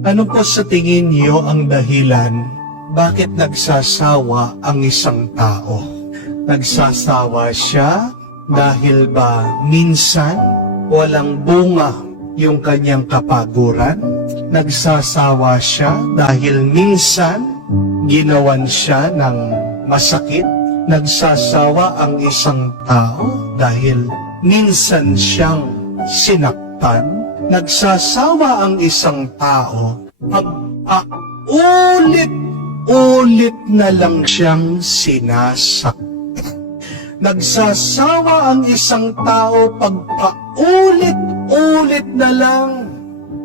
Ano po sa tingin niyo ang dahilan bakit nagsasawa ang isang tao? Nagsasawa siya dahil ba minsan walang bunga yung kanyang kapaguran? Nagsasawa siya dahil minsan ginawan siya ng masakit? Nagsasawa ang isang tao dahil minsan siyang sinaktan? Nagsasawa ang isang tao pag ulit na lang siyang sinasaktan. Nagsasawa ang isang tao pag paulit-ulit na lang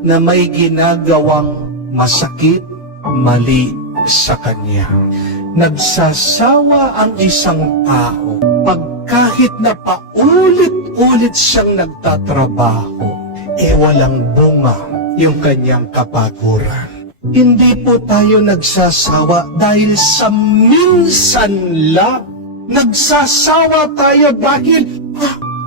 na may ginagawang masakit, mali sa kanya. Nagsasawa ang isang tao pag kahit na paulit-ulit siyang nagtatrabaho, walang bunga yung kanyang kapaguran. Hindi po tayo nagsasawa dahil sa minsan lang. Nagsasawa tayo dahil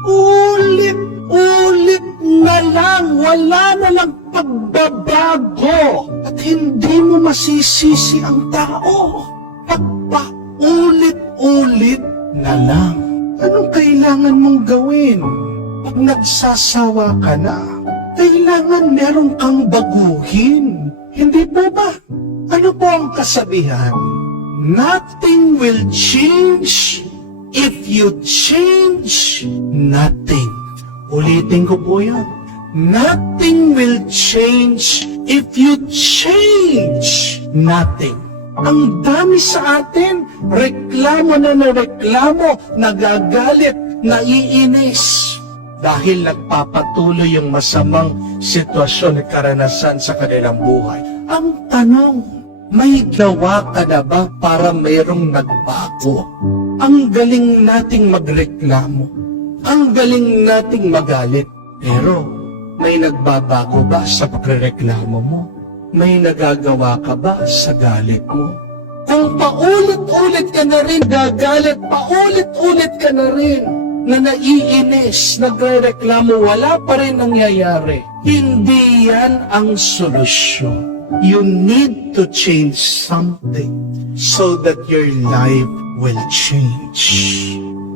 ulit na lang, wala na lang pagbabago. At hindi mo masisisi ang tao pag paulit-ulit na lang. Anong kailangan mong gawin? Pag nagsasawa ka na, kailangan meron kang baguhin. Hindi po ba? Ano po ang kasabihan? Nothing will change if you change nothing. Ulitin ko po yan. Nothing will change if you change nothing. Ang dami sa atin, reklamo na reklamo, nagagalit, naiinis. Dahil nagpapatuloy yung masamang sitwasyon at karanasan sa kanilang buhay. Ang tanong, may gawa ka na ba para mayroong nagbago? Ang galing nating magreklamo. Ang galing nating magalit. Pero, may nagbabago ba sa pagreklamo mo? May nagagawa ka ba sa galit mo? Kung paulit-ulit ka na rin gagalit, paulit-ulit ka na rin na naiinis, nagrereklamo, wala pa rin nangyayari. Hindi yan ang solusyon. You need to change something so that your life will change.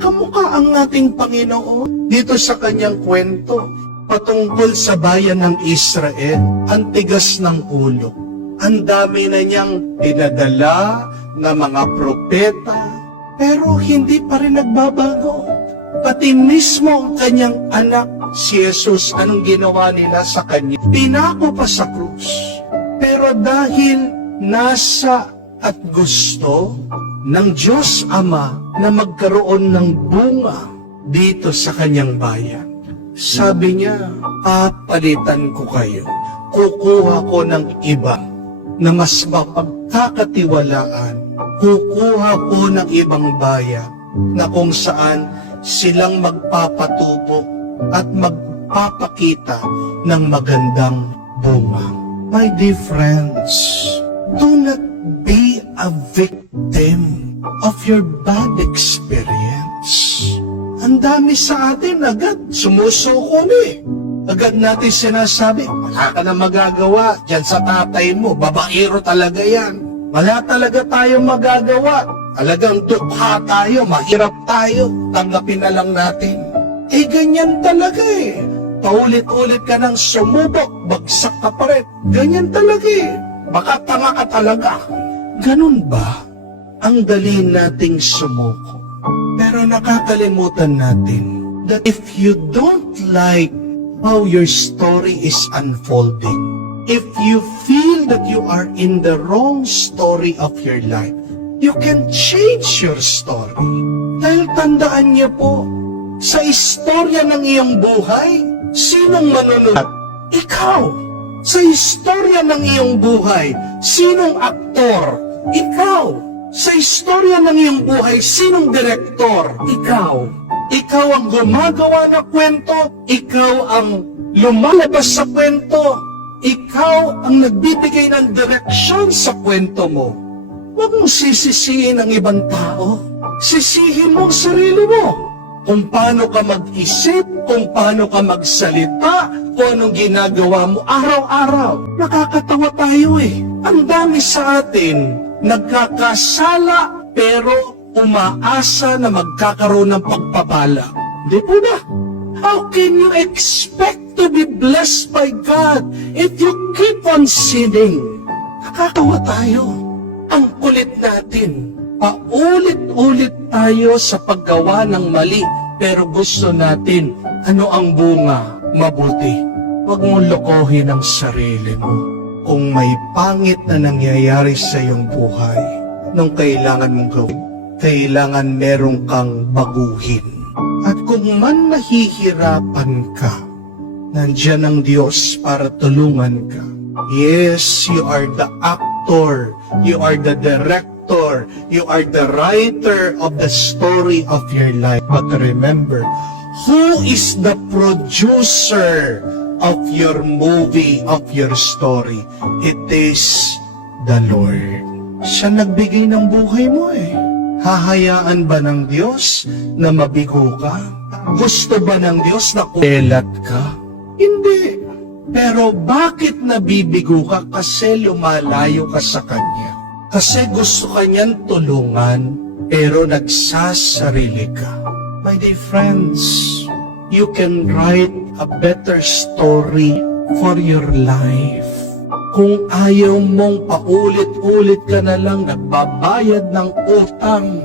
Kamukha ang ating Panginoon dito sa kanyang kwento patungkol sa bayan ng Israel. Ang tigas ng ulo. Ang dami na niyang pinadala na mga propeta, pero hindi pa rin nagbabago. Pati mismo ang kanyang anak, si Jesus, anong ginawa nila sa kanya? Pinako pa sa krus. Pero dahil nasa at gusto ng Diyos Ama na magkaroon ng bunga dito sa kanyang bayan, sabi niya, papalitan ko kayo. Kukuha ko ng iba na mas mapagkakatiwalaan. Kukuha ko ng ibang bayan na kung saan silang magpapatubo at magpapakita ng magandang bunga. My dear friends, do not be a victim of your bad experience. Ang dami sa atin agad sumusuko na eh. Agad natin sinasabi, wala ka na magagawa dyan sa tatay mo, babaero talaga yan. Wala talaga tayong magagawa. Talagang tukha tayo, mahirap tayo, tanggapin na lang natin. Ganyan talaga eh. Paulit-ulit ka nang sumubok, bagsak ka pa rin. Ganyan talaga eh. Baka tanga ka talaga. Ganun ba? Ang dali nating sumuko. Pero nakakalimutan natin that if you don't like how your story is unfolding, if you feel that you are in the wrong story of your life, you can change your story. Dahil tandaan niyo po, sa istorya ng iyong buhay, sinong manunod? Ikaw. Sa istorya ng iyong buhay, sinong aktor? Ikaw. Sa istorya ng iyong buhay, sinong direktor? Ikaw. Ikaw ang gumagawa ng kwento, ikaw ang lumalabas sa kwento, ikaw ang nagbibigay ng direksyon sa kwento mo. Huwag mong sisisihin ang ibang tao. Sisihin mo ang sarili mo. kung paano ka mag-isip, kung paano ka magsalita, kung anong ginagawa mo araw-araw. Nakakatawa tayo eh. Ang dami sa atin, nagkakasala, pero umaasa na magkakaroon ng pagpapala. Di po ba? How can you expect to be blessed by God if you keep on sinning? Nakakatawa tayo. Ang kulit natin. Paulit-ulit tayo sa paggawa ng mali, pero gusto natin, ano ang bunga? Mabuti. Huwag mong lokohin ang sarili mo. Kung may pangit na nangyayari sa iyong buhay, nung kailangan mong gawin, kailangan merong kang baguhin. At kung man nahihirapan ka, nandiyan ang Diyos para tulungan ka. Yes, you are the actor, you are the director, you are the writer of the story of your life. But remember, who is the producer of your movie, of your story? It is the Lord. Siya nagbigay ng buhay mo eh. Hahayaan ba ng Diyos na mabigo ka? Gusto ba ng Diyos na kulelat ka? Hindi. Pero bakit nabibigo ka? Kasi lumalayo ka sa Kanya. Kasi gusto Kanyang tulungan, pero nagsasarili ka. My dear friends, you can write a better story for your life. Kung ayaw mong paulit-ulit ka na lang nagbabayad ng utang,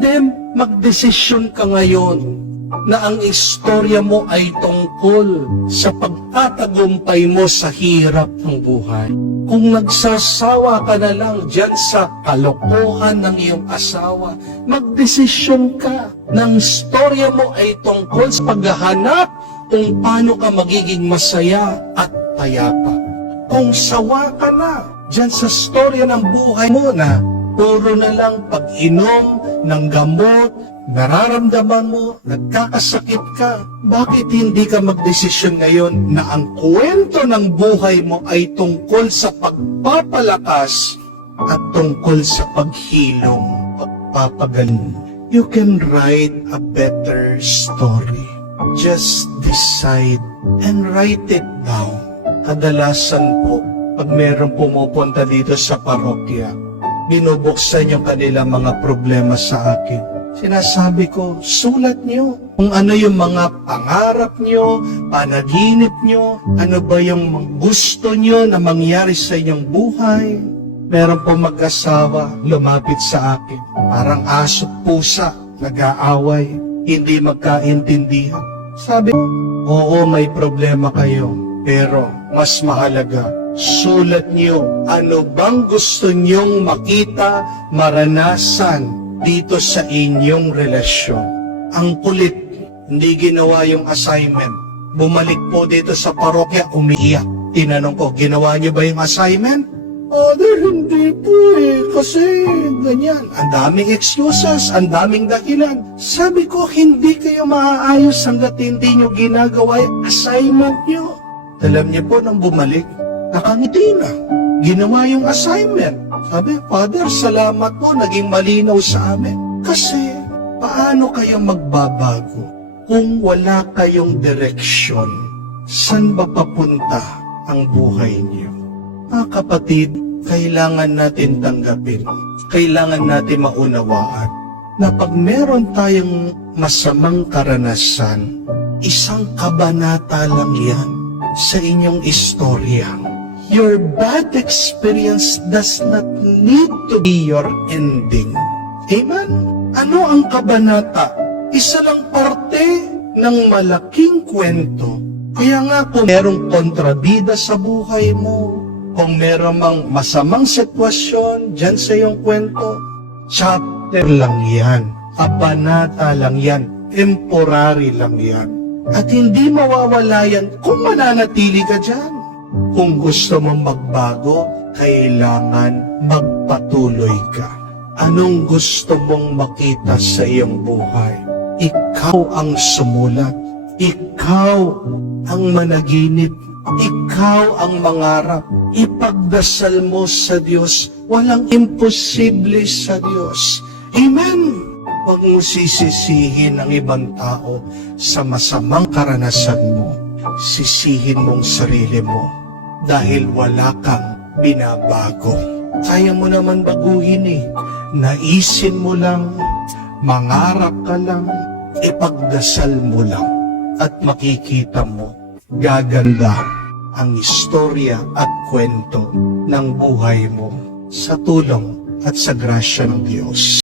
then magdesisyon ka ngayon na ang istorya mo ay tungkol sa pagtatagumpay mo sa hirap ng buhay. Kung nagsasawa ka na lang dyan sa kalokohan ng iyong asawa, magdesisyon ka na ang istorya mo ay tungkol sa paghahanap kung paano ka magiging masaya at payapa. Kung sawa ka na dyan sa storya ng buhay mo na puro na lang pag-inom ng gamot, nararamdaman mo, nagkakasakit ka, bakit hindi ka magdesisyon ngayon na ang kwento ng buhay mo ay tungkol sa pagpapalakas at tungkol sa paghilom, pagpapagaling? You can write a better story. Just decide and write it down. Kadalasan po, pag mayroong pumupunta dito sa parokya, binubuksan yung kanilang mga problema sa akin. Sinasabi ko, sulat nyo kung ano yung mga pangarap nyo, panaginip nyo, ano ba yung gusto nyo na mangyari sa inyong buhay. Meron po mag-asawa, lumapit sa akin. Parang aso't pusa, nag-aaway, hindi magkaintindihan. Sabi ko, oo, may problema kayo, pero mas mahalaga, sulat niyo ano bang gusto niyong makita, maranasan dito sa inyong relasyon. Ang kulit, hindi ginawa yung assignment. Bumalik po dito sa parokya, umiiyak. Tinanong ko, ginawa niyo ba yung assignment? Father, hindi po eh, kasi ganyan. Ang daming excuses, ang daming dahilan. Sabi ko, hindi kayo maaayos hanggat hindi niyo ginagawa yung assignment niyo. Alam niyo po, nang bumalik, nakangiti na. Ginawa yung assignment. Sabi, Father, salamat po, naging malinaw sa amin. Kasi, paano kayo magbabago kung wala kayong direksyon? Saan ba papunta ang buhay niyo? Mga kapatid, kailangan natin tanggapin, kailangan natin maunawaan na pag meron tayong masamang karanasan, isang kabanata lang yan sa inyong istorya. Your bad experience does not need to be your ending. Amen? Ano ang kabanata? Isa lang parte ng malaking kwento. Kaya nga kung merong kontrabida sa buhay mo, kung meron mang masamang sitwasyon dyan sa iyong kwento, chapter lang yan, kabanata lang yan, temporary lang yan. At hindi mawawala yan kung mananatili ka dyan. Kung gusto mong magbago, kailangan magpatuloy ka. Anong gusto mong makita sa iyong buhay? Ikaw ang sumulat. Ikaw ang managinip. Ikaw ang mangarap. Ipagdasal mo sa Diyos. Walang imposible sa Diyos. Amen! Huwag mo sisisihin ang ibang tao sa masamang karanasan mo. Sisihin mong sarili mo dahil wala kang binabago. Kaya mo naman baguhin eh. Naisin mo lang, mangarap ka lang, ipagdasal mo lang, at makikita mo, gaganda ang istorya at kwento ng buhay mo sa tulong at sa grasya ng Diyos.